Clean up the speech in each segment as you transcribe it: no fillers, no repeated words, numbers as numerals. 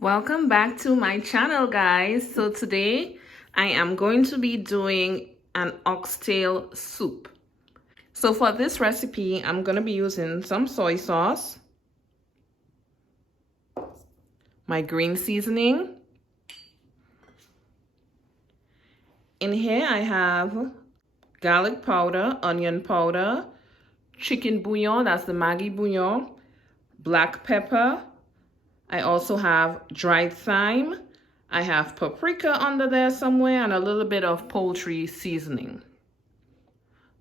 Welcome back to my channel, guys. So today I am going to be doing an oxtail soup. So for this recipe, I'm going to be using some soy sauce, my green seasoning. In here I have garlic powder, onion powder, chicken bouillon, that's the Maggi bouillon, black pepper. I also have dried thyme. I have paprika under there somewhere and a little bit of poultry seasoning.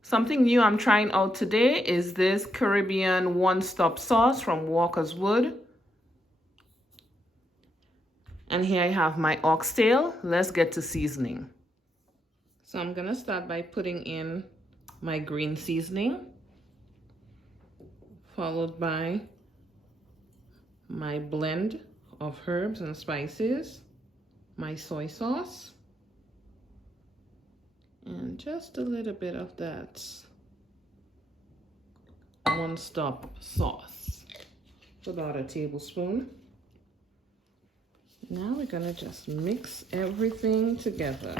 Something new I'm trying out today is this Caribbean one-stop sauce from Walker's Wood. And here I have my oxtail. Let's get to seasoning. So I'm gonna start by putting in my green seasoning, followed by my blend of herbs and spices, my soy sauce, and just a little bit of that one-stop sauce, about a tablespoon. Now we're gonna just mix everything together.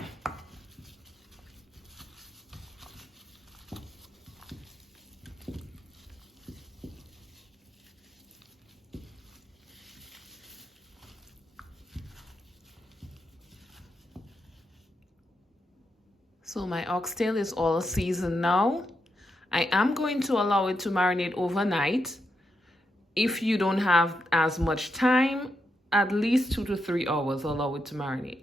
So my oxtail is all seasoned now. I am going to allow it to marinate overnight. If you don't have as much time, at least 2 to 3 hours, allow it to marinate.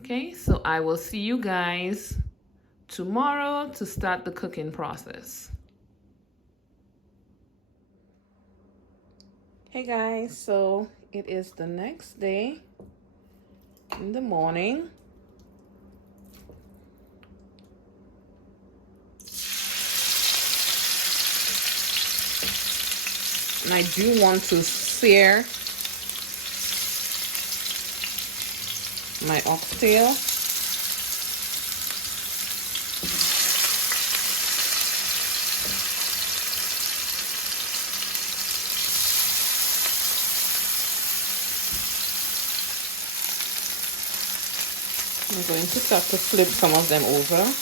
Okay, so I will see you guys tomorrow to start the cooking process. Hey guys, so it is the next day in the morning. And I do want to sear my oxtail. I'm going to start to flip some of them over.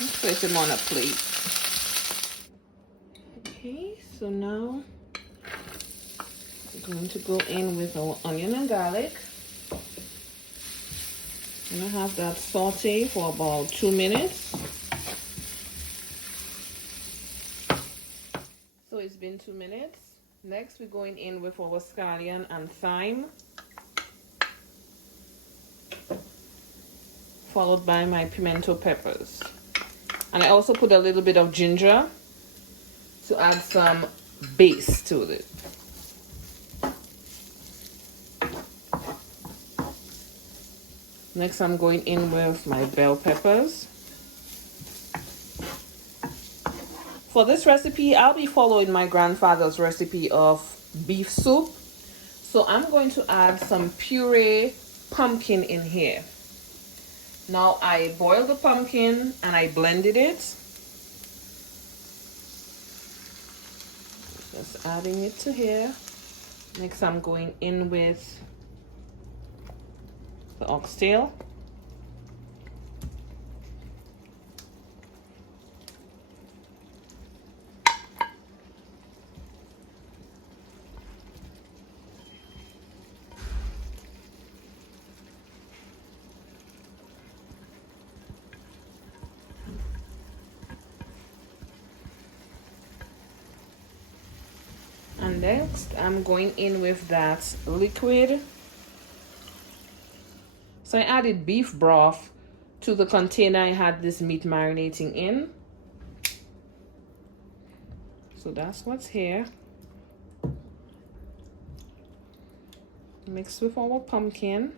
Let's place them on a plate. Okay, so now we're going to go in with our onion and garlic. I'm gonna have that saute for about 2 minutes. So it's been 2 minutes. Next, we're going in with our scallion and thyme, followed by my pimento peppers. And I also put a little bit of ginger to add some base to it. Next, I'm going in with my bell peppers. For this recipe, I'll be following my grandfather's recipe of beef soup. So I'm going to add some puree pumpkin in here. Now I boiled the pumpkin and I blended it. Just adding it to here. Next I'm going in with the oxtail. And next, I'm going in with that liquid. So I added beef broth to the container I had this meat marinating in. So that's what's here. Mix with our pumpkin.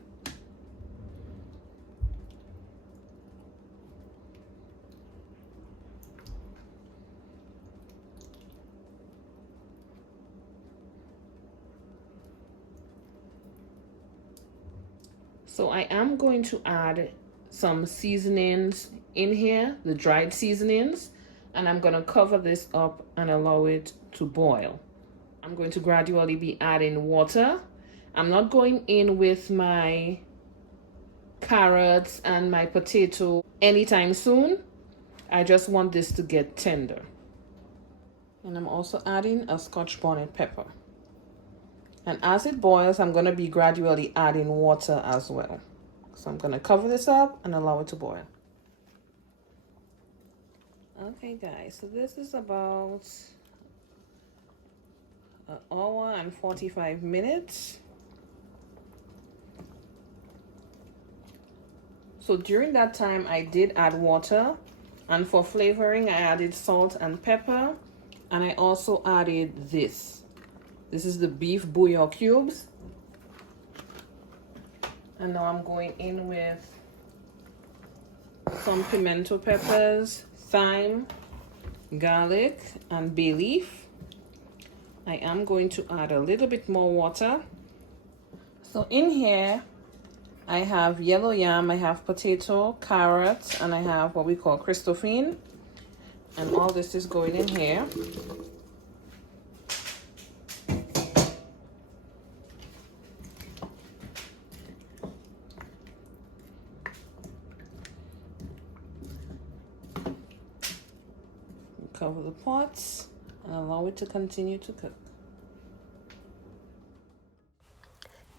So I am going to add some seasonings in here, the dried seasonings, and I'm going to cover this up and allow it to boil. I'm going to gradually be adding water. I'm not going in with my carrots and my potato anytime soon. I just want this to get tender. And I'm also adding a Scotch bonnet pepper. And as it boils, I'm going to be gradually adding water as well. So I'm going to cover this up and allow it to boil. Okay guys, so this is about an hour and 45 minutes. So during that time I did add water, and for flavoring I added salt and pepper, and I also added this. This is the beef bouillon cubes. And now I'm going in with some pimento peppers, thyme, garlic, and bay leaf. I am going to add a little bit more water. So in here, I have yellow yam, I have potato, carrots, and I have what we call Christophine. And all this is going in here. Cover the pots and allow it to continue to cook.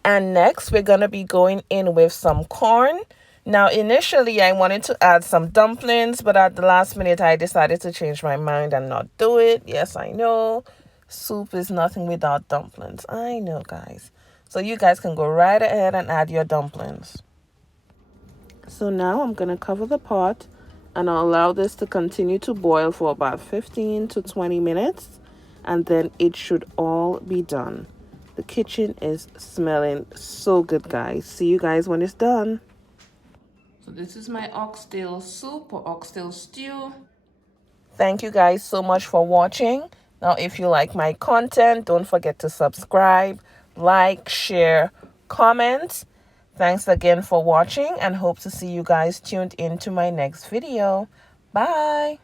And next, we're going to be going in with some corn. Now, initially, I wanted to add some dumplings, but at the last minute, I decided to change my mind and not do it. Yes, I know. Soup is nothing without dumplings. I know, guys. So you guys can go right ahead and add your dumplings. So now I'm going to cover the pot and I'll allow this to continue to boil for about 15 to 20 minutes. And then it should all be done. The kitchen is smelling so good, guys. See you guys when it's done. So this is my oxtail soup or oxtail stew. Thank you guys so much for watching. Now, if you like my content, don't forget to subscribe, like, share, comment. Thanks again for watching and hope to see you guys tuned into my next video. Bye.